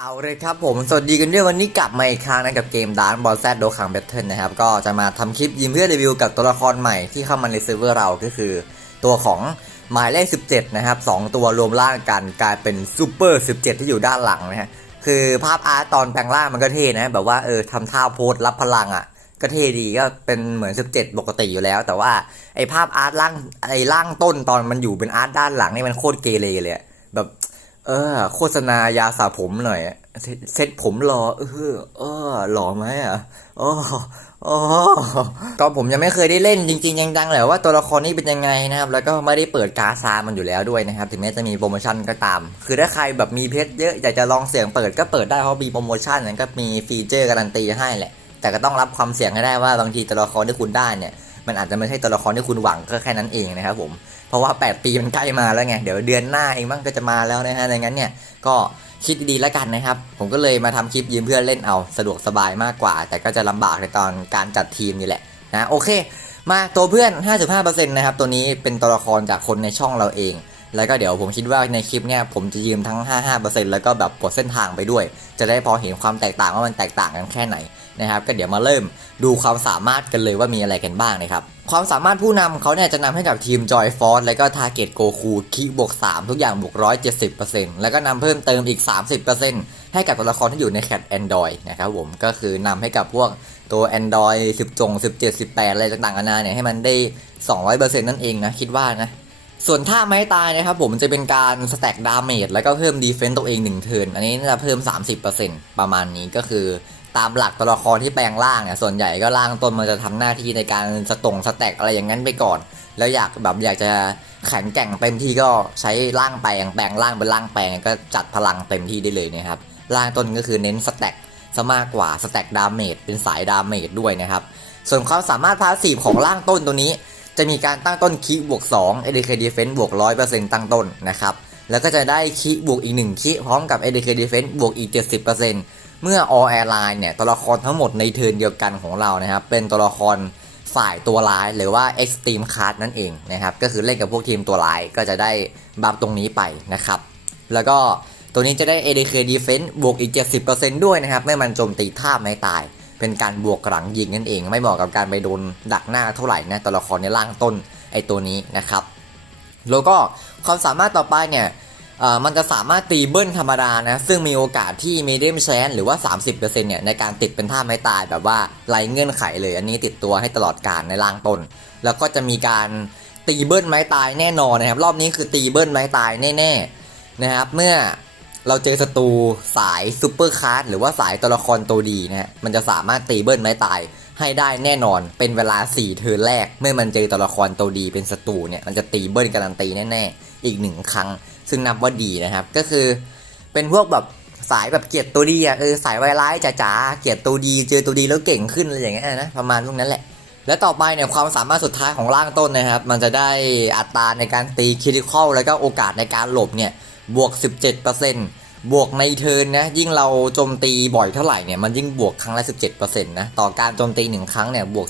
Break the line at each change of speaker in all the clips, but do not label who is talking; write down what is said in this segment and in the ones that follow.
เอาเลยครับผม สวัสดีกันด้วยวันนี้กลับมาอีกครั้งนะกับเกมดานบอลแซดโดคังแบทเทิลนะครับ ก็จะมาทำคลิปยิมเพื่อรีวิวกับตัวละครใหม่ที่เข้ามาในเซิร์ฟเวอร์เราก็คือ ตัวของหมายเลข 17 นะครับ 2 ตัวรวมร่างกันกลายเป็นซูเปอร์ 17 ที่อยู่ด้านหลังนะฮะ คือภาพอาร์ตตอนแปลงร่างมันก็เท่นะ แบบว่าเออทำท่าโพสรับพลังอะ ก็เท่ดีก็เป็นเหมือน 17 ปกติอยู่แล้ว แต่ว่าไอภาพอาร์ตร่างไอร่างต้นตอนมันอยู่เป็นอาร์ตด้านหลังนี่มันโคตรเกเรเลยอะ เออ โฆษณายาสระผมหน่อยเซเซ็ตผมรอเออเออหล่อไหมอะอ๋ออ๋อตอนผมยังไม่เคยได้เล่นจริงๆยังดังแหละว่าตัวละครนี้เป็นยังไงนะครับ แล้วก็ไม่ได้เปิดการ์ดซามันอยู่แล้วด้วยนะครับ ถึงแม้จะมีโปรโมชั่นก็ตาม คือถ้าใครแบบมีเพชรเยอะอยากจะลองเสี่ยงเปิดก็เปิดได้เพราะมีโปรโมชั่นนั้นก็มีฟีเจอร์การันตีให้แหละ แต่ก็ต้องรับความเสี่ยงให้ได้ว่าบางทีตัวละครที่คุณได้เนี่ย มันอาจจะไม่ใช่ตัวละครที่คุณหวังก็แค่นั้นเองนะครับผมเพราะว่า 8 ปีมันใกล้มาแล้วไงเดี๋ยวเดือนหน้าเองบ้างก็จะมาแล้วนะฮะดังนั้นเนี่ยก็คิดดีๆแล้วกันนะครับ ผมก็เลยมาทำคลิปยืมเพื่อนเล่นเอาสะดวกสบายมากกว่า แต่ก็จะลำบากในตอนการจัดทีมนี่แหละนะโอเค มาตัวเพื่อน 55%นะครับตัวนี้เป็นตัวละครจากคนในช่องเราเองแล้วก็เดี๋ยวผมคิดว่าในคลิปเนี่ยผมจะยืมทั้ง 55%แล้วก็แบบกดเส้นทางไปด้วย จะได้พอเห็นความแตกต่างว่ามันแตกต่างกันแค่ไหน นะครับก็เดี๋ยวมาเริ่มดูความสามารถกันเลยว่ามีอะไรกันบ้างนะครับความสามารถผู้นำเขาเนี่ยจะนำให้กับทีม Joy Force แล้วก็ Target Goku คีบวก3 ทุกอย่างบวก170%แล้วก็นำเพิ่มเติมอีก 30%ให้กับตัวละครที่อยู่ในแคต Android นะครับผมก็คือนำให้กับพวกตัว Android 10จง17 18 อะไรต่างๆนานาเนี่ยให้มันได้ 200%นั่นเองนะคิดว่านะส่วนท่าไม้ตายนะครับผมจะเป็นการสแต็กดาเมจแล้วก็เพิ่มดีเฟนต์ตัวเอง1เทิร์นอันนี้น่าจะเพิ่ม 30%ประมาณนี้ก็คือ ตามหลักตัวละครที่แปลงร่างเนี่ยส่วนใหญ่ก็ร่างต้นมันจะทำหน้าที่ในการสตงสแต็กอะไรอย่างนั้นไปก่อน แล้วอยากแบบอยากจะแข็งแกร่งเต็มที่ก็ใช้ร่างแปลงแปลงร่างเป็นร่างแปลงก็จัดพลังเต็มที่ได้เลยนะครับร่างต้นก็คือเน้นสแต็กซะมากกว่าสแต็กดาเมจเป็นสายดาเมจด้วยนะครับส่วนความสามารถพาสซีฟของร่างต้นตัวนี้ จะมีการตั้งต้นคีบวก2 ADK Defense บวก100%ตั้งต้นนะครับแล้วก็จะได้คีบวกอีก1คีพร้อมกับ ADK Defense บวกอีก 70% เมื่อ All Airline เนี่ยตัวละครทั้งหมดในเทิร์นเดียวกันของเรานะครับ เป็นตัวละครฝ่ายตัวร้ายหรือว่า Extreme Card นั่นเองนะครับ ก็คือเล่นกับพวกทีมตัวร้ายก็จะได้บัฟตรงนี้ไปนะครับ แล้วก็ตัวนี้จะได้ ADK Defense บวกอีก 70%ด้วยนะครับเมื่อมันโจมตีท่าไม้ตาย เป็นการบวกหลังยิงนั่นเอง ไม่เหมาะกับการไปโดนดักหน้าเท่าไหร่นะตัวละครในร่างต้นไอตัวนี้นะครับ แล้วก็ความสามารถต่อไปเนี่ย มันจะสามารถตีเบิ้ลธรรมดานะซึ่งมีโอกาสที่มีเดมแชนหรือว่า 30%เนี่ยในการติดเป็นท่าไม้ตายแบบว่าไรเงื่อนไขเลยอันนี้ติดตัวให้ตลอดการในร่างตนแล้วก็จะมีการตีเบิ้ลไม้ตายแน่นอนนะครับ รอบนี้คือตีเบิ้ลไม้ตายแน่ๆนะครับ เมื่อเราเจอศัตรูสายซูเปอร์คาร์ดหรือว่าสายตัวละครตัวดีนะฮะมันจะสามารถตีเบิ้ลไม้ตายให้ได้แน่นอนเป็นเวลา 4 เทิร์แรก เมื่อมันเจอตัวละครตัวดีเป็นศัตรูเนี่ยมันจะตีเบิ้ลการันตีแน่ๆอีกหนึ่งครั้ง ซึ่งนับว่าดีนะครับ ก็คือเป็นพวกแบบสายแบบเกียดตัวดีอะเออสายไวร้ายจ๋าๆเกียดตัวดีเจอตัวดีแล้วเก่งขึ้นอะไรอย่างเงี้ยนะประมาณพวกนั้นแหละ และต่อไปเนี่ยความสามารถสุดท้ายของร่างต้นนะครับ มันจะได้อัตราในการตีคริติคอลแล้วก็โอกาสในการหลบเนี่ยบวก 17%บวกในเทิร์นนะยิ่งเราโจมตีบ่อยเท่าไหร่เนี่ยมันยิ่งบวกครั้งละ 17%นะต่อการโจมตี 1 ครั้งเนี่ยบวก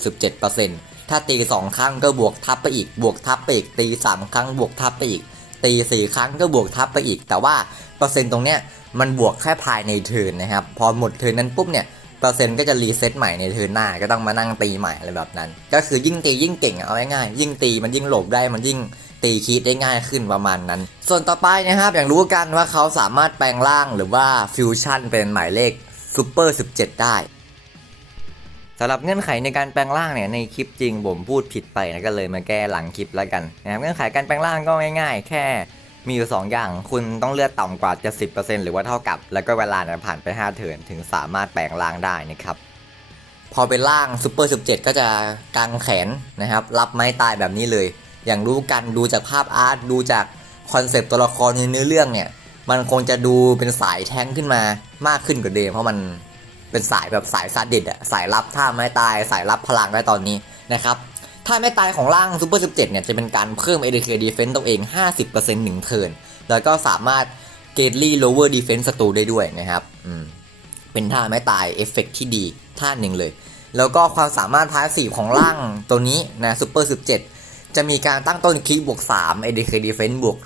17%ถ้าตี 2 ครั้งก็บวกทับไปอีก บวกทับไปอีกตี 3 ครั้งบวกทับไปอีก ตี 4 ครั้งก็บวกทับไปอีก แต่ว่าเปอร์เซ็นต์ตรงเนี้ยมันบวกแค่ภายในเทิร์นนะครับ พอหมดเทิร์นนั้นปุ๊บเนี่ยเปอร์เซ็นต์ก็จะรีเซ็ตใหม่ในเทิร์นหน้าก็ต้องมานั่งตีใหม่อะไรแบบนั้น ก็คือยิ่งตียิ่งเก่งเอาง่ายๆยิ่งตีมันยิ่งหลบได้มันยิ่งตีคีดได้ง่ายขึ้นประมาณนั้น ส่วนต่อไปนะครับอย่างรู้กันว่าเขาสามารถแปลงร่างหรือว่าฟิวชั่นเป็นหมายเลขซูเปอร์17 ได้ สำหรับเงื่อนไขในการแปลงร่างเนี่ยในคลิปจริงผมพูดผิดไปนะก็เลยมาแก้หลังคลิปแล้วกันนะครับเงื่อนไขการแปลงร่างก็ง่ายๆ แค่มีอยู่ 2 อย่าง คุณต้องเลือดต่ำกว่า 70%หรือว่าเท่ากับ แล้วก็เวลาเนี่ยผ่านไป 5 เถินถึงสามารถแปลงร่างได้นะครับ พอเป็นร่างซูเปอร์17 ก็จะกางแขนนะครับ รับไม้ตายแบบนี้เลย อย่างรู้กันดูจากภาพอาร์ตดูจากคอนเซปต์ตัวละครในเนื้อเรื่องเนี่ย มันคงจะดูเป็นสายแท้งขึ้นมามากขึ้นกว่าเดิมเพราะมัน เป็นสายแบบสายซาดิสอะสายรับท่าไม้ตาย สายรับพลังได้ตอนนี้นะครับท่าไม้ตายของร่างซูเปอร์17เนี่ยจะเป็นการเพิ่ม ADK Defense ตัวเอง 50%หนึ่งเทิร์นแล้วก็สามารถเกตลี่ lower defense ศัตรูได้ด้วยนะครับอืมเป็นท่าไม้ตายเอฟเฟกที่ดีท่าหนึ่งเลย แล้วก็ความสามารถพาสีของร่างตัวนี้นะซูเปอร์17จะมีการตั้งต้นคีบวก3 ADK Defense บวก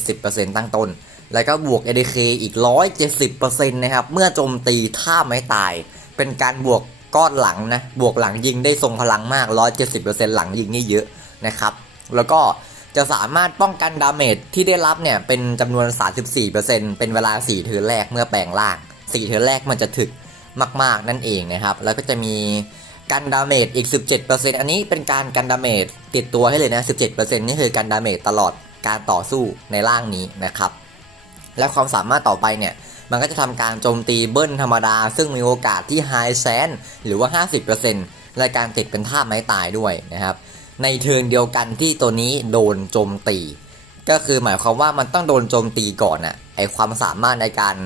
170%ตั้งต้น แล้วก็บวก ADK อีก 170%นะครับ เมื่อโจมตีท่าไม้ตาย เป็นการบวกก้อนหลังนะ บวกหลังยิงได้ทรงพลังมาก 170%หลังยิงนี่เยอะนะครับ แล้วก็จะสามารถป้องกันดาเมจที่ได้รับเนี่ย เป็นจำนวน 34%เป็นเวลา 4 เทิร์นแรกเมื่อแปลงร่าง 4 เทิร์นแรกมันจะถึกมาก ๆ นั่นเองนะครับ แล้วก็จะมีกันดาเมจอีก 17%อันนี้เป็นการกันดาเมจติดตัวให้เลยนะ 17%นี่คือกันดาเมจตลอดการต่อสู้ในร่างนี้นะครับ และความสามารถต่อไปเนี่ยมันก็จะทำการโจมตีเบิ้ลธรรมดา ซึ่งมีโอกาสที่ High s a n หรือว่า 50%และการติดเป็นท่าไม้ตายด้วยนะครับ ในเทิร์นเดียวกันที่ตัวนี้โดนโจมตี ก็คือหมายความว่ามันต้องโดนโจมตีก่อนอะไอความสามารถในการ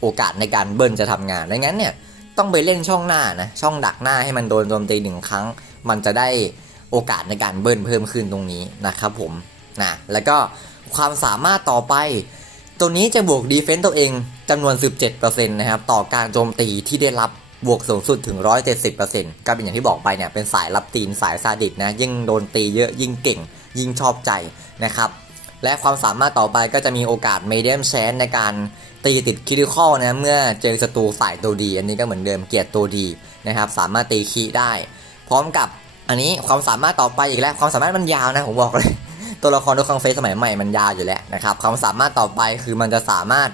โอกาสในการเบิ้ลจะทำงานดังนั้นเนี่ยต้องไปเล่นช่องหน้านะช่องดักหน้าให้มันโดนโจมตีหนึ่งครั้ง มันจะได้โอกาสในการเบิ้ลเพิ่มขึ้นตรงนี้นะครับผมนะแล้วก็ความสามารถต่อไป ตัวนี้จะบวกดีเฟนต์ตัวเองจำนวน 17%นะครับ ต่อการโจมตีที่ได้รับบวกสูงสุดถึง 170%ก็เป็นอย่างที่บอกไปเนี่ย เป็นสายรับตีนสายซาดิสนะ ยิ่งโดนตีเยอะยิ่งเก่ง ยิ่งชอบใจนะครับ และความสามารถต่อไปก็จะมีโอกาส medium chance ในการตีติดคิริคอลนะเมื่อเจอศัตรูฝ่ายตัวดี อันนี้ก็เหมือนเดิมเกียรติตัวดีนะครับ สามารถตีคีได้ พร้อมกับอันนี้ความสามารถต่อไปอีกแล้วความสามารถมันยาวนะผมบอกเลย ตัวละครตัวคังเฟสสมัยใหม่มันยาวอยู่แล้วนะครับความสามารถต่อไปคือมันจะสามารถ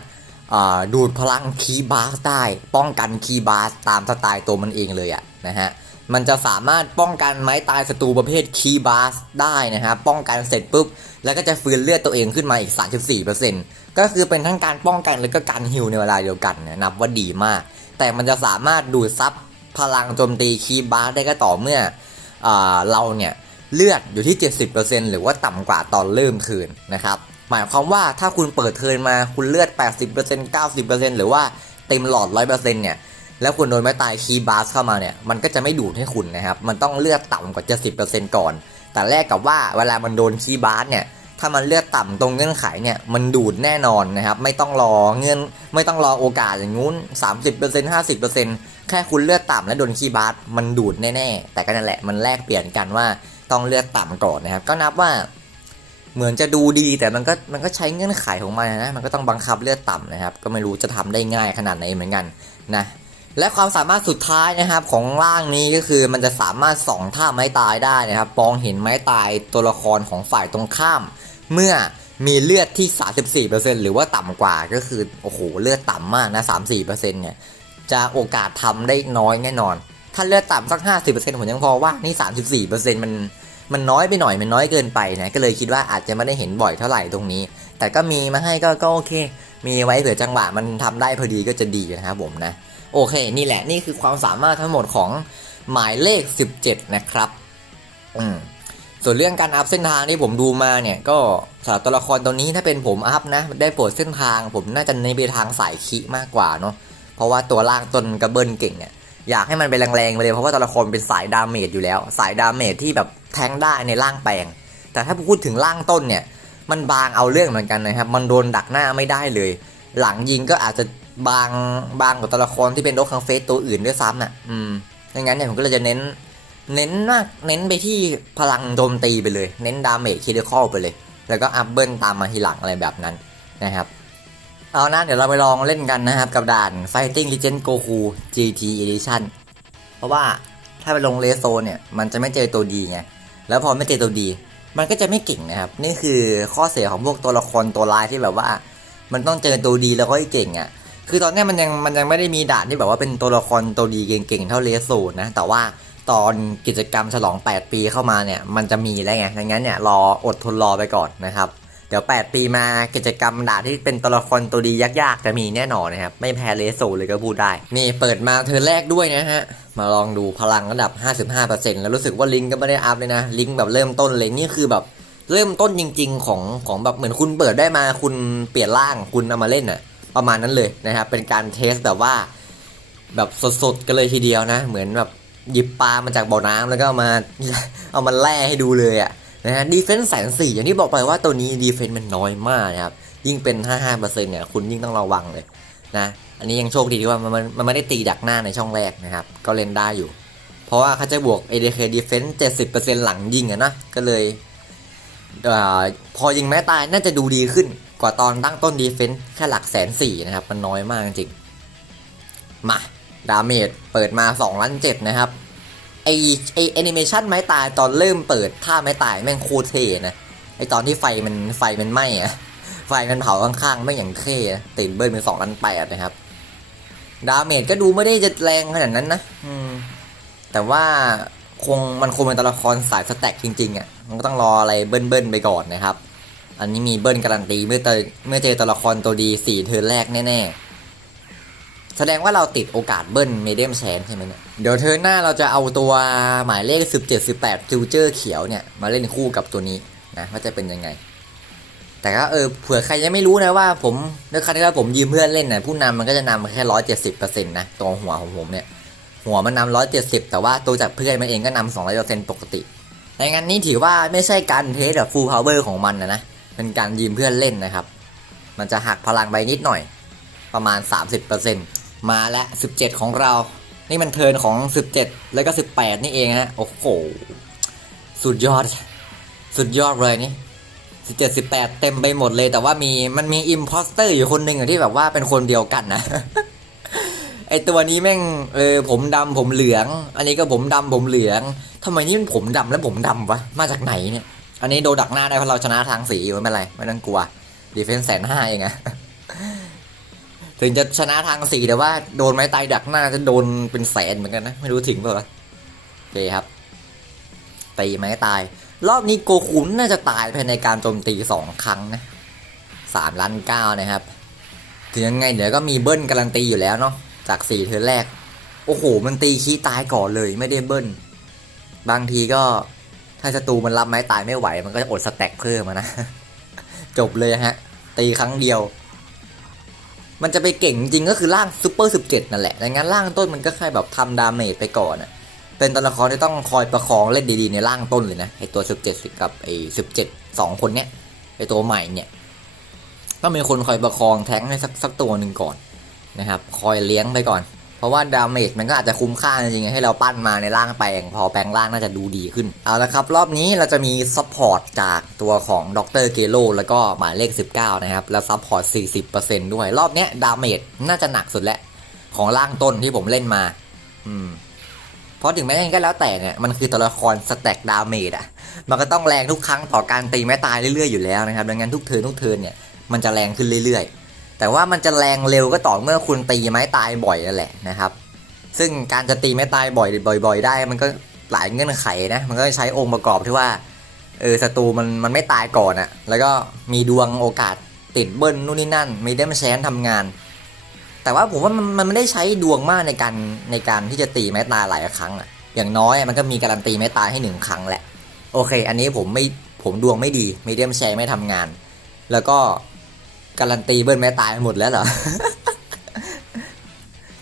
ดูดพลังคีบาสได้ป้องกันคีบาสตามสไตล์ตัวมันเองเลยอะนะฮะมันจะสามารถป้องกันไม้ตายศัตรูประเภทคีบาสได้นะฮะป้องกันเสร็จปุ๊บ แล้วก็จะฟื้นเลือดตัวเองขึ้นมาอีก 34%ก็คือเป็นทั้งการป้องกันแล้วก็การฮิลในเวลาเดียวกันน,นับว่าดีมาก แต่มันจะสามารถดูดซับพลังโจมตีคีบาสได้ก็ต่อเมื่ออเราเนี่ย เลือดอยู่ที่ 70%หรือว่าต่ำกว่าตอนเริ่มคืนนะครับ หมายความว่าถ้าคุณเปิดเทินมาคุณเลือด 80% 90%หรือว่าเต็มหลอด 100%เนี่ยแล้วคุณโดนไม้ตายคีบาสเข้ามาเนี่ยมันก็จะไม่ดูดให้คุณนะครับ มันต้องเลือดต่ำกว่า 70%ก่อน แต่แรกกับว่าเวลามันโดนคีบาสเนี่ยถ้ามันเลือดต่ำตรงเงื่อนไขเนี่ยมันดูดแน่นอนนะครับ ไม่ต้องรอเงื่อนไม่ต้องรอโอกาสอย่างงู้น 30% 50%แค่คุณเลือดต่ำและโดนคีย์บาสมันดูดแน่ๆ แต่ก็นั่นแหละมันแลกเปลี่ยนกันว่า ต้องเลือดต่ำก่อนนะครับ ก็นับว่าเหมือนจะดูดีแต่มันก็มันก็ใช้เงื่อนไขของมันนะมันก็ต้องบังคับเลือดต่ำนะครับ ก็ไม่รู้จะทำได้ง่ายขนาดไหนเหมือนกันนะและความสามารถสุดท้ายนะครับของร่างนี้ก็คือมันจะสามารถส่องท่าไม้ตายได้นะครับมองเห็นไม้ตายตัวละครของฝ่ายตรงข้าม เมื่อมีเลือดที่ 34%หรือว่าต่ำกว่าก็คือโอ้โหเลือดต่ำมากนะ 3-4%เนี่ยจะโอกาสทำได้น้อยแน่นอน ถ้าเลือดต่ำสัก 50%ผมยังพอว่า นี่ 34%มันมันน้อยไปหน่อยมันน้อยเกินไปนะก็เลยคิดว่าอาจจะไม่ได้เห็นบ่อยเท่าไหร่ตรงนี้ แต่ก็มีมาให้ก็ก็โอเค มีไว้เผื่อจังหวะมันทำได้พอดีก็จะดีนะครับผมนะโอเค นี่แหละนี่คือความสามารถทั้งหมดของหมายเลข 17 นะครับอืมส่วนเรื่องการอัพเส้นทางที่ผมดูมาเนี่ยก็สำหรับตัวละครตัวนี้ถ้าเป็นผมอัพนะได้โปรดเส้นทางผมน่าจะในไปทางสายคิมากกว่าเนาะเพราะว่าตัวล่างตนกระเบิลเก่งเนี่ย อยากให้มันไปแรงๆไปเลยเพราะว่าตัวละครเป็นสายดาเมจอยู่แล้ว สายดาเมจที่แบบแทงได้ในร่างแปลง แต่ถ้าพูดถึงร่างต้นเนี่ย มันบางเอาเรื่องเหมือนกันนะครับ มันโดนดักหน้าไม่ได้เลย หลังยิงก็อาจจะบางบางกว่าตัวละครที่เป็นโดคังเฟสตัวอื่นด้วยซ้ำน่ะ อืมดังนั้นเนี่ยผมก็เลยจะเน้น เน้นมากเน้นไปที่พลังโจมตีไปเลย เน้นดาเมจคิดคอลไปเลย แล้วก็อัพเบิลตามมาทีหลังอะไรแบบนั้นนะครับ เอานะเดี๋ยวเราไปลองเล่นกันนะครับ กับด่าน Fighting Legend Goku GT Edition เพราะว่าถ้าไปลงเลโซเนี่ย มันจะไม่เจอตัวดีไง แล้วพอไม่เจอตัวดี มันก็จะไม่เก่งนะครับ นี่คือข้อเสียของพวกตัวละครตัวร้ายที่แบบว่า มันต้องเจอตัวดีแล้วก็ให้เก่งอะ่ะ คือตอนนี้มันยังมันยังไม่ได้มีด่านที่แบบว่าเป็นตัวละครตัวดีเก่งๆเท่าเลโซนะ แต่ว่าตอนกิจกรรมฉลอง 8 ปีเข้ามาเนี่ย มันจะมีแล้วไงดังนั้นเนี่ยรออดทนรอไปก่อนนะครับ ดี๋ยว 8 ปีมากิจกรรมด่านที่เป็นตัวละครตัวดียากๆ จะมีแน่นอนนะครับ ไม่แพ้เลโซเลยก็พูดได้ นี่เปิดมาเธอแรกด้วยนะฮะ มาลองดูพลังระดับ 55%แล้วรู้สึกว่าลิงก์ก็ไม่ได้อัพเลยนะ ลิงก์แบบเริ่มต้นเลยนี่คือแบบเริ่มต้นจริง ๆ ของของแบบเหมือนคุณเปิดได้มาคุณเปลี่ยนร่างคุณเอามาเล่นอะประมาณนั้นเลยนะครับเป็นการเทสแบบว่าแบบสดๆกันเลยทีเดียวนะ เหมือนแบบหยิบปลามาจากบ่อน้ำแล้วก็มาเอามาแล่ให้ดูเลยอะ นะฮะดีเฟนส์แสนสี่อย่างที่บอกไปว่าตัวนี้ดีเฟนส์มันน้อยมากนะครับ ยิ่งเป็น 55%เนี่ยคุณยิ่งต้องระวังเลยนะ อันนี้ยังโชคดีที่ว่ามันมันไม่ได้ตีดักหน้าในช่องแรกนะครับ ก็เล่นได้อยู่ เพราะว่าเขาจะบวก ADK Defense 70%หลังยิงอะนะ ก็เลยเออพอยิงแม้ตายน่าจะดูดีขึ้นกว่าตอนตั้งต้นดีเฟนส์แค่หลักแสนสี่นะครับ มันน้อยมากจริง มา ดาเมจเปิดมา2ล้านเจ็ดนะครับ ไอไอแอนิเมชันไม้ตายตอนเริ่มเปิดท่าไม้ตายแม่งโคตรเท่นะไอตอนที่ไฟมันไฟมันไหม้อะไฟมันเผาข้างๆไม่งอย่างเท่นะติดเบิร์นเป็นสองล้านแปดนะครับดาเมจก็ดูไม่ได้จะแรงขนาดนั้นนะอืมแต่ว่าคงมันคงเป็นตัวละครสายสแต็กจริงๆอะมันก็ต้องรออะไรเบิ้ลๆไปก่อนนะครับ อันนี้มีเบิ้ลการันตีเมื่อเจอเมื่อเจอตัวละครตัวดีสี่เทิร์นแรกแน่ๆแสดงว่าเราติดโอกาสเบิ้ลเมเดียมแชนใช่ไหมเนี่ย เดี๋ยวเทิร์หน้าเราจะเอาตัวหมายเลข 17 18ฟิวเจอร์เขียวเนี่ย มาเล่นคู่กับตัวนี้นะว่าจะเป็นยังไง แต่ก็เออเผื่อใครยังไม่รู้นะว่าผมในครั้งที่แล้วผมยืมเพื่อนเล่นนะผู้นำมันก็จะนำแค่ร้อยเจ็ดสิบเปอร์เซ็นต์นะตัวหัวของผมเนี่ย หัวมันนำร้อยเจ็ดสิบแต่ว่าตัวจากเพื่อนมันเองก็นำสองร้อยเปอร์เซ็นต์ปกติ ในงานนี้ถือว่าไม่ใช่การเทสแบบฟูลพาวเวอร์ของมันนะนะเป็นการยืมเพื่อนเล่นนะครับ มันจะหักพลังไปนิดหน่อย ประมาณ 30%มาแล้ว17 ของเรา นี่มันเทินของ 17 แล้วก็ 18 นี่เองฮะ โอ้โห สุดยอด สุดยอดเลยนี่17 18 เต็มไปหมดเลย แต่ว่ามีมันมีอิมพอสเตอร์อยู่คนหนึ่งที่แบบว่าเป็นคนเดียวกันนะไอตัวนี้แม่งเออผมดำผมเหลือง อันนี้ก็ผมดำผมเหลืองทำไมนี่มันผมดำแล้วผมดำวะมาจากไหนเนี่ย อันนี้โดนดักหน้าได้เพราะเราชนะทางสีอยู่ไม่เป็นไรไม่ต้องกลัวดีเฟนส์แสนห้าเองอะ ถึงจะชนะทางสี่แต่ว่าโดนไม้ตายดักหน้าจะโดนเป็นแสนเหมือนกันนะ ไม่รู้ถึงเปล่าโอเคครับตีไม้ตาย รอบนี้โกคุนน่าจะตายภายในการโจมตีสองครั้งนะสามล้านเก้านะครับถึงยังไงเดี๋ยวก็มีเบิ้ลการันตีอยู่แล้วเนาะจากสี่เทิร์นแรก โอ้โห มันตีขี้ตายก่อนเลยไม่ได้เบิ้ลบางทีก็ถ้าศัตรูมันรับไม้ตายไม่ไหว มันก็จะอดสแต็กเพิ่มนะ จบเลยฮะ ตีครั้งเดียว มันจะไปเก่งจริงก็คือร่างซูเปอร์สิบเจ็ดนั่นแหละดังนั้นร่างต้นมันก็แค่แบบทำดาเมจไปก่อนอะเป็นตัวละครที่ต้องคอยประคองเล่นดีๆในร่างต้นเลยนะไอตัวสิบเจ็ดกับไอสิบเจ็ดสองคนเนี้ยไอตัวใหม่เนี่ยต้องมีคนคอยประคองแท้งให้สักสักตัวหนึ่งก่อนนะครับ คอยเลี้ยงไปก่อน เพราะว่าดาเมจมันก็อาจจะคุ้มค่าจริงๆให้เราปั้นมาในร่างแปลง พอแปลงร่างน่าจะดูดีขึ้น เอาละครับ รอบนี้เราจะมีซัพพอร์ตจากตัวของดรเกโลแล้วก็หมายเลข 19 นะครับ แล้วซัพพอร์ต 40%ด้วย รอบนี้ดาเมจน่าจะหนักสุดแล้วของร่างต้นที่ผมเล่นมา อืมเพราะถึงแม้ยังก็แล้วแต่เนี่ยมันคือตัวละครสแต็กดาเมจอะมันก็ต้องแรงทุกครั้งต่อการตีแม้ตายเรื่อยๆอยู่แล้วนะครับดังนั้นทุกเทิร์นทุกเทิร์นเนี่ยมันจะแรงขึ้นเรื่อยๆ แต่ว่ามันจะแรงเร็วก็ต่อเมื่อคุณตีไม้ตายบ่อยนั่นแหละนะครับ ซึ่งการจะตีไม้ตายบ่อยบ่อย ๆ ได้ มันก็หลายเงื่อนไขนะ มันก็ใช้องค์ประกอบที่ว่าเออศัตรูมันมันไม่ตายก่อนอะแล้วก็มีดวงโอกาสติดเบิ้ลนู่นนี่นั่น มีเดมแชนทำงาน แต่ว่าผมว่ามันมันไม่ได้ใช้ดวงมากในการในการที่จะตีไม้ตายหลายครั้งอะอย่างน้อยมันก็มีการันตีไม้ตายให้หนึ่งครั้งแหละ โอเค อันนี้ผมไม่ผมดวงไม่ดีมีเดียมแชร์ไม่ทำงาน แล้วก็ การันตีเบิ้ลไม้ตายหมดแล้วเหรอ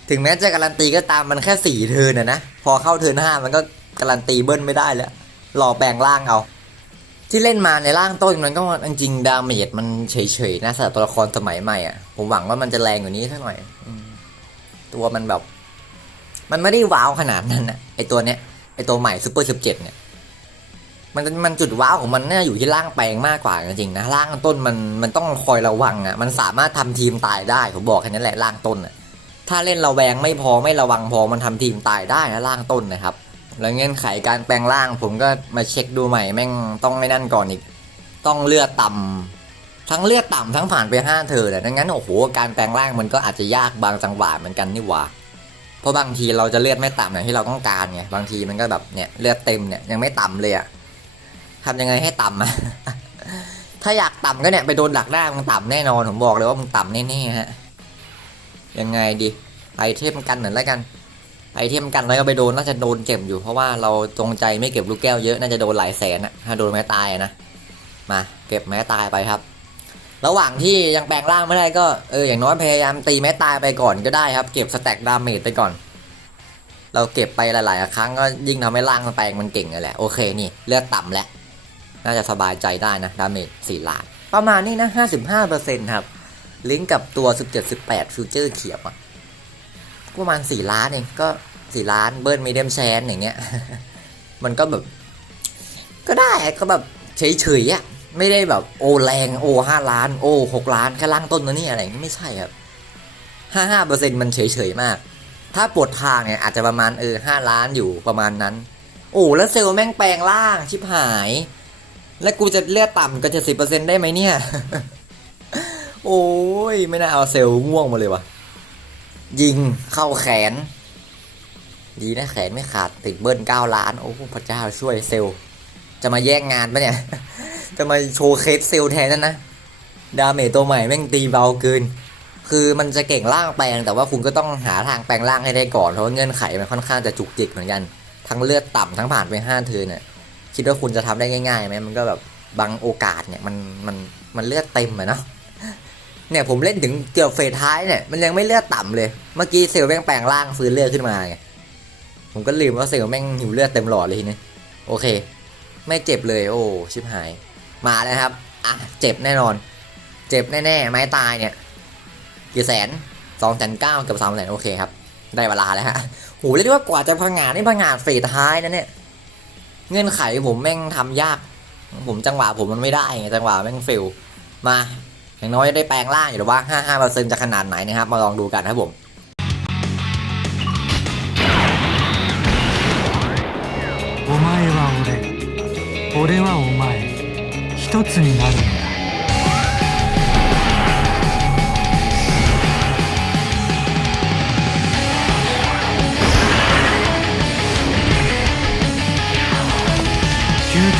ถึงแม้จะการันตีก็ตามมันแค่สี่เทิร์นนะนะ พอเข้าเทิร์นห้ามันก็การันตีเบิ้ลไม่ได้แล้วรอแปลงร่างเอา ที่เล่นมาในร่างต้นมันก็จริงดาเมจมันเฉยๆนะสำหรับตัวละครสมัยใหม่อะ ผมหวังว่ามันจะแรงกว่านี้สักหน่อยตัวมันแบบ มันไม่ได้ว้าวขนาดนั้นนะไอตัวเนี้ยไอตัวใหม่ซูเปอร์สิบเจ็ดเนี่ย มันมันจุดว้าวของมันน่าอยู่ที่ร่างแปลงมากกว่าจริงๆนะร่างต้นมันมันต้องคอยระวังอะมันสามารถทำทีมตายได้ผมบอกแค่นั้นแหละร่างต้นอะถ้าเล่นระแวงไม่พอไม่ระวังพอมันทำทีมตายได้นะร่างต้นนะครับ แล้วเงื่อนไขการแปลงร่างผมก็มาเช็คดูใหม่แม่งต้องไม่นั่นก่อนอีก ต้องเลือดต่ำทั้งเลือดต่ำทั้งผ่านไปห้าเธอแต่ดังนั้นโอ้โหการแปลงร่างมันก็อาจจะยากบางจังหวะเหมือนกันนี่หว่าเพราะบางทีเราจะเลือดไม่ต่ำอย่างที่เราต้องการไงบางทีมันก็แบบเนี่ยเลือดเต็มเนี่ยยังไม่ต่ำเลยอะ ทำยังไงให้ต่ำอะถ้าอยากต่ำก็เนี่ยไปโดนดักหน้ามึงต่ำแน่นอนผมบอกเลยว่ามึงต่ำแน่ๆฮะยังไงดีไอเทมกันหน่อยแล้วกันไอเทมกันแล้วก็ไปโดนน่าจะโดนเก็บอยู่เพราะว่าเราจงใจไม่เก็บลูกแก้วเยอะน่าจะโดนหลายแสนอะถ้าโดนแม้ตายนะมาเก็บแม้ตายไปครับ ระหว่างที่ยังแปลงร่างไม่ได้ก็เอออย่างน้อยพยายามตีแม้ตายไปก่อนก็ได้ครับ เก็บสแต็กดาเมจไปก่อน เราเก็บไปหลาย ๆ ครั้งก็ยิ่งทำให้ร่างมันแปลงมันเก่งเลยแหละโอเคนี่เลือดต่ำแล้ว น่าจะสบายใจได้นะดาเมจสี่ล้าน ประมาณนี้นะห้าสิบห้าเปอร์เซ็นต์ครับ ลิงก์กับตัวสิบเจ็ดสิบแปดฟิวเจอร์เขียบอะประมาณสี่ล้านเองก็สี่ล้านเบิร์นมีเดียมแชนอย่างเงี้ย มันก็แบบ ก็ได้ก็แบบเฉยๆอะไม่ได้แบบโอแรงโอห้าล้าน โอหกล้านแค่ล่างต้นนะนี่อะไรไม่ใช่ครับห้าห้าเปอร์เซ็นมันเฉยเฉยๆมาก ถ้าปวดทางเนี่ยอาจจะประมาณเออห้าล้านอยู่ประมาณนั้น โอ้แล้วเซลล์แม่งแปลงล่างชิบหาย แล้วกูจะเลือดต่ำก็จะสิบเปอร์เซ็นได้ไหมเนี่ย โอ้ย ไม่น่าเอาเซลล์ม่วงมาเลยวะยิงเข้าแขน ดีนะแขนไม่ขาดติดเบิ้ลเก้าล้าน โอ้พระเจ้าช่วยเซลล์จะมาแย่งงานปะเนี่ย จะมาโชว์เคสเซลล์แทนนั่นนะ ดาเมจตัวใหม่แม่งตีเบาเกิน คือมันจะเก่งร่างแปลง แต่ว่าคุณก็ต้องหาทางแปลงร่างให้ได้ก่อน เพราะว่าเงื่อนไขมันค่อนข้างจะจุกจิกเหมือนกัน ทั้งเลือดต่ำทั้งผ่านไปห้าเทิร์นเนี่ย คิดว่าคุณจะทำได้ง่ายๆไหมมันก็แบบบางโอกาสเนี่ยมันมันมันเลือดเต็มอะเนาะเนี่ยผมเล่นถึงเกือบเฟสท้ายเนี่ยมันยังไม่เลือดต่ำเลย เมื่อกี้เซลแม่งแปลงร่างฟื้นเลือดขึ้นมาไงผมก็ลืมว่าเซลแม่งหิวเลือดเต็มหลอดเลยทีนี้โอเค ไม่เจ็บเลยโอ้ชิบหาย มาแล้วครับอะเจ็บแน่นอน เจ็บแน่ๆไม้ตายเนี่ยกี่แสนสองแสนเก้ากับสามแสนโอเคครับ ได้เวลาแล้วฮะโหเรียกได้ว่ากว่าจะพังงาดนี่พังงาดเฟสท้ายนะเนี่ย เงื่อนไขผมแม่งทำยาก ผมจังหวะผมมันไม่ได้ไงจังหวะแม่งเฟลมา อย่างน้อยจะได้แปลงร่างอยู่หรือว่าห้าห้าเปอร์เซ็นต์จะขนาดไหนนะครับ มาลองดูกันครับผม
お前は俺俺はお前一つになるんだ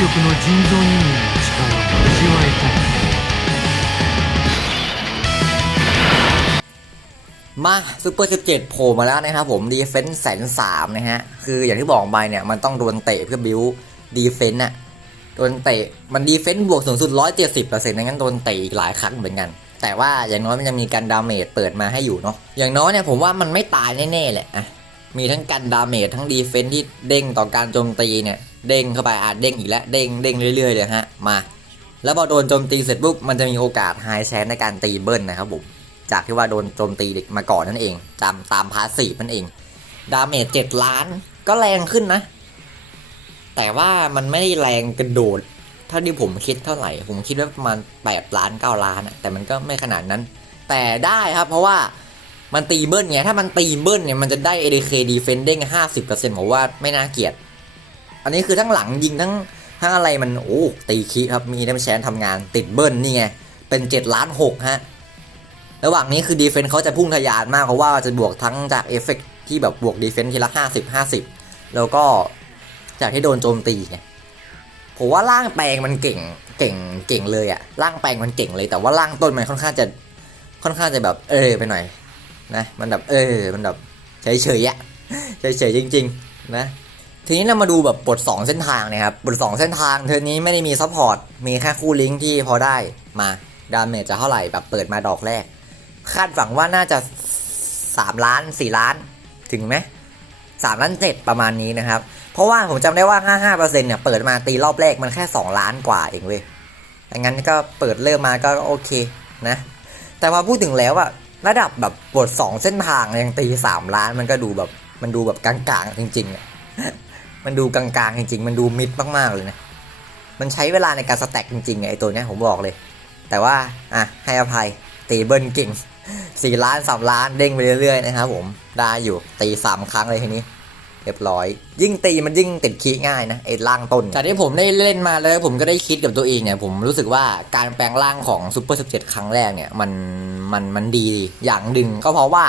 究極の人造人間の力を味わいたい
มาซูเปอร์17โผล่มาแล้วนะครับผมดีเฟนส์แสนสามนะฮะ คืออย่างที่บอกไปเนี่ยมันต้องโดนเตะเพื่อบิวดีเฟนต์น่ะโดนเตะมันดีเฟนต์บวกสูงสุด 170%เปอร์เซ็นต์งั้นโดนเตะอีกหลายครั้งเหมือนกัน แต่ว่าอย่างน้อยมันจะมีการดาเมจเปิดมาให้อยู่เนาะอย่างน้อยเนี่ยผมว่ามันไม่ตายแน่ๆแหละอ่ะ มีทั้งการดาเมจทั้งดีเฟนที่เด้งต่อการโจมตีเนี่ย เด้งเข้าไปอาจเด้งอีกแล้วเด้งเด้งเรื่อยๆเลยฮะ มา แล้วพอโดนโจมตีเสร็จปุ๊บมันจะมีโอกาสไฮแชนในการตีเบิ้ลนะครับผมจากที่ว่าโดนโจมตีมาก่อนนั่นเองตามตามพาสีนั่นเอง ดาเมจเจ็ดล้านก็แรงขึ้นนะ แต่ว่ามันไม่ได้แรงกระโดดเท่าที่ผมคิดเท่าไหร่ ผมคิดว่าประมาณ 8 ล้าน 9 ล้านอะแต่มันก็ไม่ขนาดนั้น แต่ได้ครับเพราะว่า มันตีเบิ้ลไงถ้ามันตีเบิ้ลเนี่ยมันจะได้ ADK defending 50%ผมว่าไม่น่าเกลียด อันนี้คือทั้งหลังยิงทั้งทั้งอะไรมันโอ้ตีคีครับมีน้ำแชนทำงานติดเบิ้ลนี่ไงเป็น7ล้าน6ฮะระหว่างนี้คือดีเฟนต์เขาจะพุ่งทะยานมากเพราะว่าจะบวกทั้งจากเอฟเฟกต์ที่แบบบวกดีเฟนต์ทีละห้าสิบห้าสิบแล้วก็จากที่โดนโจมตีไงผมว่าร่างแปลงมันเก่งเก่งเก่งเลยอะร่างแปลงมันเก่งเลยแต่ว่าร่างต้นมันค่อนข้างจะค่อนข้างจะแบบเออไปหน่อย นะมันแบบเออมันแบบเฉยเฉยๆอะเฉยเฉยๆจริง ๆ นะทีนี้เรามาดูแบบบท2เส้นทางนะครับบท2เส้นทางเทอร์นี้ไม่ได้มีซัพพอร์ตมีแค่คู่ลิงก์ที่พอได้มาดาเมจจะเท่าไหร่แบบเปิดมาดอกแรก คาดหวังว่าน่าจะ 3 ล้าน 4 ล้านถึงไหม3ล้าน7ประมาณนี้นะครับ เพราะว่าผมจำได้ว่า 55%เนี่ยเปิดมาตีรอบแรกมันแค่ 2 ล้านกว่าเองเว้ยงนั้นก็เปิดเริ่มมาก็โอเคนะ แต่พอพูดถึงแล้วอะ ระดับแบบบท2เส้นทางยังตีสามล้านมันก็ดูแบบ มันดูแบบกลางๆจริงๆอะมันดูกลางๆจริงๆ มันดูมิดมากๆเลยนะ มันใช้เวลาในการสแต็กจริงๆไงไอตัวเนี้ยผมบอกเลย แต่ว่าอะให้อภัยตีเบิ้ลเก่งสี่ล้านสามล้านเด้งไปเรื่อยๆนะครับผมได้อยู่ตีสามครั้งเลยทีนี้ เรียบร้อย ยิ่งตีมันยิ่งติดคีย์ง่ายนะไอ้ร่างต้นจากที่ผมได้เล่นมาแล้วผมก็ได้คิดกับตัวเองเนี่ย ผมรู้สึกว่าการแปลงร่างของซูเปอร์17ครั้งแรกเนี่ยมันมันมันดีอย่างหนึ่งก็เพราะว่า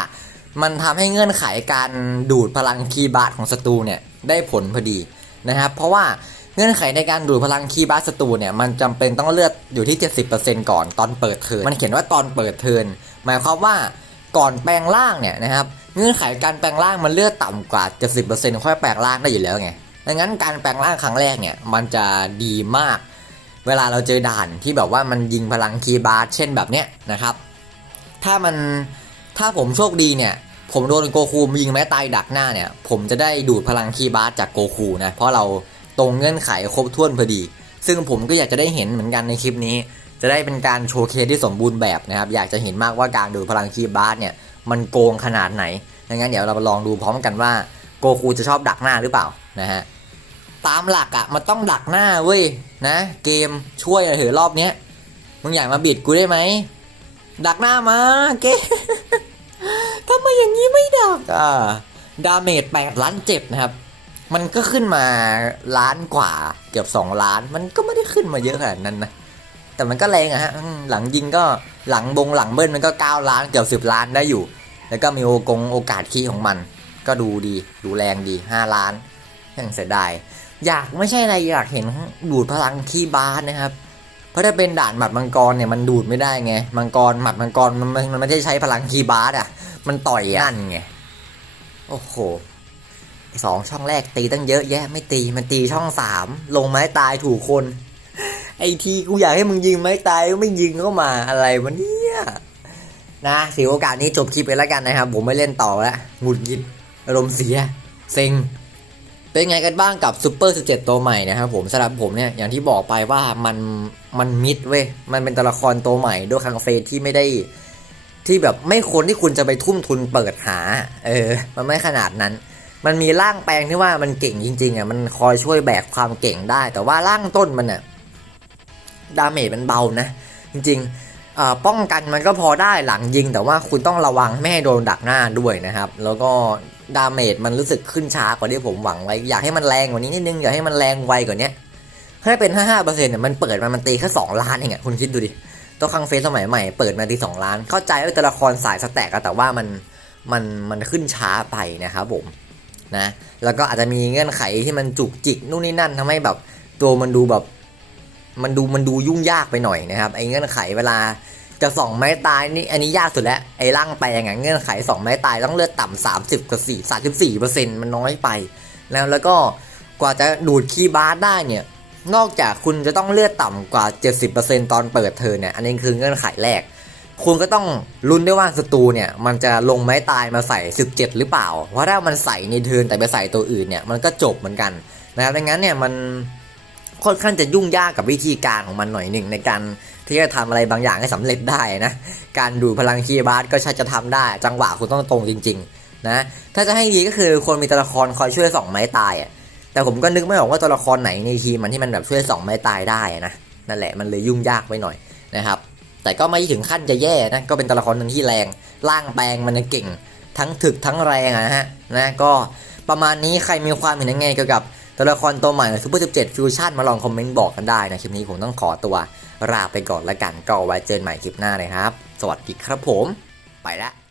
มันทำให้เงื่อนไขการดูดพลังคีย์บาร์ดของศัตรูเนี่ยได้ผลพอดีนะครับ เพราะว่าเงื่อนไขในการดูดพลังคีย์บาร์ดศัตรูเนี่ยมันจำเป็นต้องเลือดอยู่ที่ 70%ก่อนตอนเปิดเทิร์นมันเขียนว่าตอนเปิดเทิร์นหมายความว่าก่อนแปลงร่างเนี่ยนะครับ เงื่อนไขการแปลงร่างมันเลือดต่ำกว่า70%ค่อยแปลงร่างได้อยู่แล้วไงดังนั้นการแปลงร่างครั้งแรกเนี่ยมันจะดีมาก เวลาเราเจอด่านที่แบบว่ามันยิงพลังคีย์บาร์ดเช่นแบบเนี้ยนะครับ ถ้ามันถ้าผมโชคดีเนี่ยผมโดนโกคูยิงแม้ตายดักหน้าเนี่ย ผมจะได้ดูดพลังคีย์บาร์ดจากโกคูนะ เพราะเราตรงเงื่อนไขครบถ้วนพอดี ซึ่งผมก็อยากจะได้เห็นเหมือนกันในคลิปนี้ จะได้เป็นการโชว์เคสที่สมบูรณ์แบบนะครับ อยากจะเห็นมากว่าการดูดพลังคีย์บาร์ดเนี่ย มันโกงขนาดไหนดังนั้นเดี๋ยวเราลองดูพร้อมกันว่าโกคูจะชอบดักหน้าหรือเปล่านะฮะตามหลักอะ่ะมันต้องดักหน้าเว้ยนะเกมช่วยหน่อยเถอะรอบเนี้ยมึงอยากมาบิดกูได้ไหมดักหน้ามาเกมทำไมอย่างนี้ไม่ดักอ่าดาเมจแปดล้านเจ็บนะครับ มันก็ขึ้นมาล้านกว่าเกือบสองล้าน มันก็ไม่ได้ขึ้นมาเยอะขนาดนั้นนะแต่มันก็แรงอะฮะหลังยิงก็ หลังบงหลังเบิ้ลมันก็ 9 ล้านเกือบ10 ล้านได้อยู่ แล้วก็มีโอกงโอกาสคีของมัน ก็ดูดีดูแรงดี 5 ล้านยังเสียดายอยากไม่ใช่อะไรอยากเห็นดูดพลังคีบาสนะครับ เพราะถ้าเป็นด่านหมัดมังกรเนี่ยมันดูดไม่ได้ไงมังกรหมัดมังกรมันมันมันไม่ได้ใช้พลังคีบาสอะ มันต่อยอะนั่นไงโอ้โหสองช่องแรกตีตั้งเยอะแยะไม่ตีมันตีช่องสามลงไม้ตายถูกคน ไอทีกูอยากให้มึงยิงไม้ตายไม่ยิงเข้ามาอะไรวะเนี่ยนะเสียโอกาสนี้จบคลิปไปแล้วกันนะครับ ผมไม่เล่นต่อแล้วหงุดหงิดอารมณ์เสียเซ็งเป็นไงกันบ้างกับซูเปอร์17 ตัวใหม่นะครับผมสำหรับผมเนี่ยอย่างที่บอกไปว่ามันมันมิดเว้ยมันเป็นตัวละครตัวใหม่ด้วยคังเฟสที่ไม่ได้ที่แบบไม่ควรที่คุณจะไปทุ่มทุนเปิดหา เออ มันไม่ขนาดนั้น มันมีร่างแปลงที่ว่ามันเก่งจริงๆอะมันคอยช่วยแบกความเก่งได้ แต่ว่าร่างต้นมันอะ ดาเมจมันเบานะ จริงๆป้องกันมันก็พอได้หลังยิง แต่ว่าคุณต้องระวังไม่ให้โดนดักหน้าด้วยนะครับ แล้วก็ดาเมจมันรู้สึกขึ้นช้ากว่าที่ผมหวังไว้อยากให้มันแรงกว่านี้นิดนึงอยากให้มันแรงไวกว่านี้ให้เป็น 55%เนี่ยมันเปิดมามันตีแค่2ล้านเองอะคุณคิดดูดิตัวคังเฟสสมัยใหม่เปิดมาตี2ล้าน เข้าใจว่าแต่ละครสายสแต็กอะแต่ว่ามันมันมันขึ้นช้าไปนะครับผมนะแล้วก็อาจจะมีเงื่อนไขที่มันจุกจิกนู่นนี่นั่นทำให้แบบตัวมันดูแบบ มันดูมันดูยุ่งยากไปหน่อยนะครับไอ้เงื่อนไขเวลาจะสองไม้ตายนี่อันนี้ยากสุดแล้วไอ้ร่างแปลงเงื่อนไขสองไม้ตายต้องเลือดต่ำสามสิบกับสี่สามสิบสี่เปอร์เซ็นต์มันน้อยไปแล้วแล้วก็กว่าจะดูดคีย์บาร์ได้เนี่ยนอกจากคุณจะต้องเลือดต่ำกว่า 70%ตอนเปิดเทิร์เนี่ย อันนี้คือเงื่อนไขแรก คุณก็ต้องลุ้นด้วยว่าศัตรูเนี่ย มันจะลงไม้ตายมาใส่ 17 หรือเปล่า เพราะถ้ามันใส่ในเทิร์นแต่ไปใส่ตัวอื่นเนี่ย มันก็จบเหมือนกันนะครับดังนั้นเนี่ยมัน ค่อนข้างจะยุ่งยากกับวิธีการของมันหน่อยหนึ่งในการที่จะทำอะไรบางอย่างให้สำเร็จได้นะ การดูพลังคีย์บาร์ก็ใช่จะทำได้ จังหวะคุณต้องตรงจริง ๆ นะ ถ้าจะให้ดีก็คือควรมีตัวละครคอยช่วยสองไม้ตายอะแต่ผมก็นึกไม่ออกว่าตัวละครไหนในทีมมันที่มันแบบช่วยสองไม้ตายได้นะนั่นแหละมันเลยยุ่งยากไปหน่อยนะครับ แต่ก็ไม่ถึงขั้นจะแย่นะก็เป็นตัวละครหนึ่งที่แรงร่างแปลงมันเก่ง ทั้งถึกทั้งแรงนะฮะนะก็ประมาณนี้ใครมีความเห็นยังไงเกี่ยวกับ ตัวละครตัวใหม่ในซูเปอร์17ฟิวชั่นมาลองคอมเมนต์บอกกันได้นะคลิปนี้ผมต้องขอตัวลาไปก่อนละกันก็ไว้เจอกันใหม่คลิปหน้าเลยครับ สวัสดีครับผม ไปละ